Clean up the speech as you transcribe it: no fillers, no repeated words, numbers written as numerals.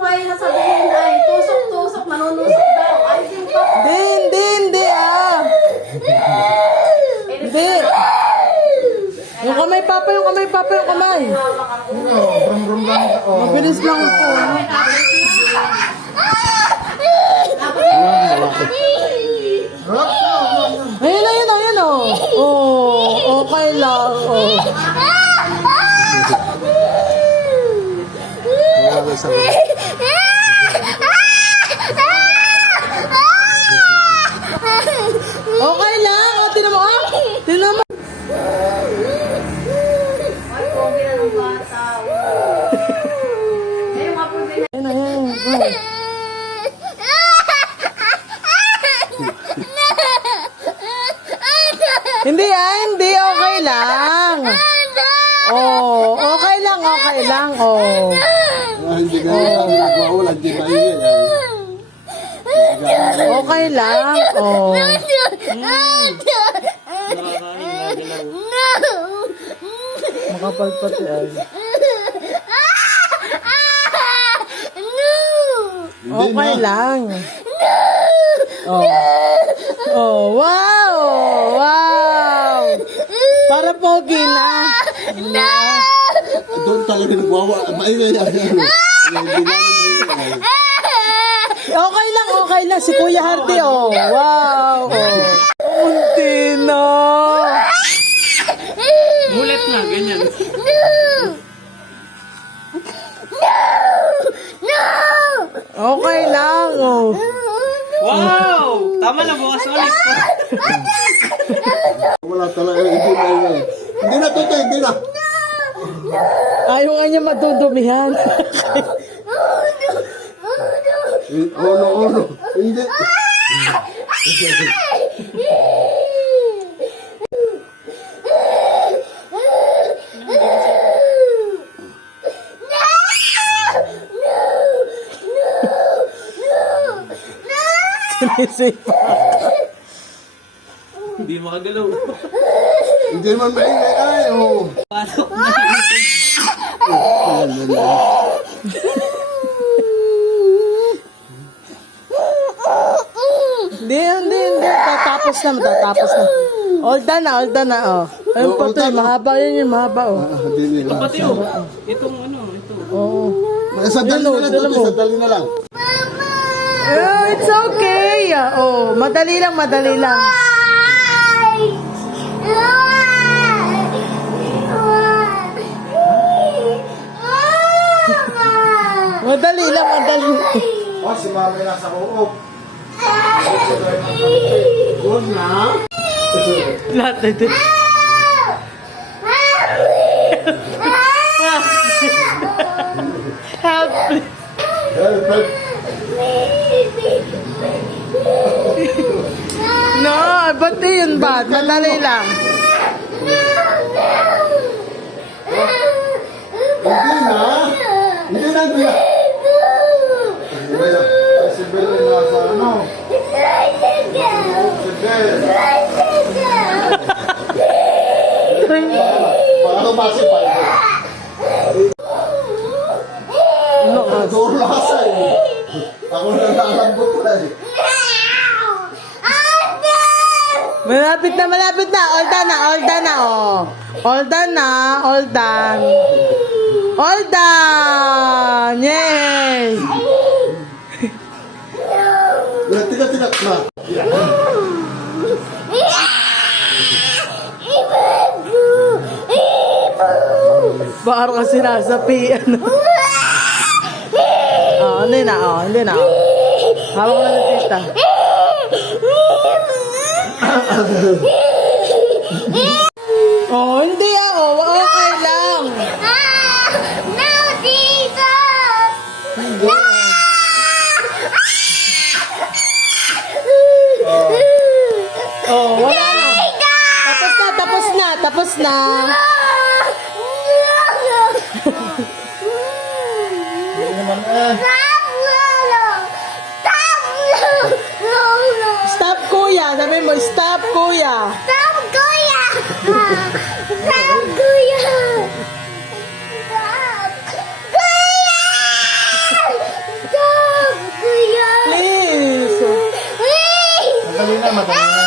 may sasabihin ay tusok-tusok, manunusok daw. Ay, Hindi Hindi. Yung kamay, papa, yung kamay. Brum lang. Mabilis lang po. Ayun, oh. Oh, okay lang. Oh. Okay lang. Oh, tinan mo. Tinan mo. ay, pogi na ng bata. Ayun nga po din. Ayun. Go. Hindi. Okay lang. Oh, okay lang. Oh. Hindi ka nagwawala, hindi maingay. Okay lang. Oh. Makapalpati ay. Okay lang. Oh. Oh, wow! Para pogi na. Doon talaga nagwawala, maingay. Okay lang. Si Kuya Hardy, oh. Wow! Oh. Unti na. Mulat na, ganyan. Okay lang, oh. Wow! Tama na, bukas ulit. Wala talaga, hindi maingay. Hindi na, Totoy, hindi na. Ayaw nga niya madudumihan. Ono. Hindi. Sinisipa. Hindi makagalaw. Hindi naman maingay. Ay, oh. Paano? Hindi. Tatapos na. All done na, oh. Ayun pa to, mahaba yun, mahaba, oh. Hindi na. Pati oh. Itong ito. Oo. Sadali na lang, Totoy, sadali na lang. Oh, it's okay. Oh, madali lang. Madali lang. Oh, si Mami nasa kuok. Good na. Lahat ito. Help. Help. No, ba't yun ba? Madali lang. Hindi na. Si Bel ay nasa ano? Si Bel. Paano ba si Pai? Lasa eh. Ako na nalambot pa eh. Malapit na. All done na, oh. All done. Yay! Tinak na. Parang kasi nasapian. Oh, hindi na. Hawak na ng tita. Oh, hindi okay lang. No, Jesus! No! Oh, wala na. Tapos na. Stop, kuya. Sabi mo, stop, kuya. Stop, kuya! Stop, kuya! Stop! Kuya! Madali na, madali na.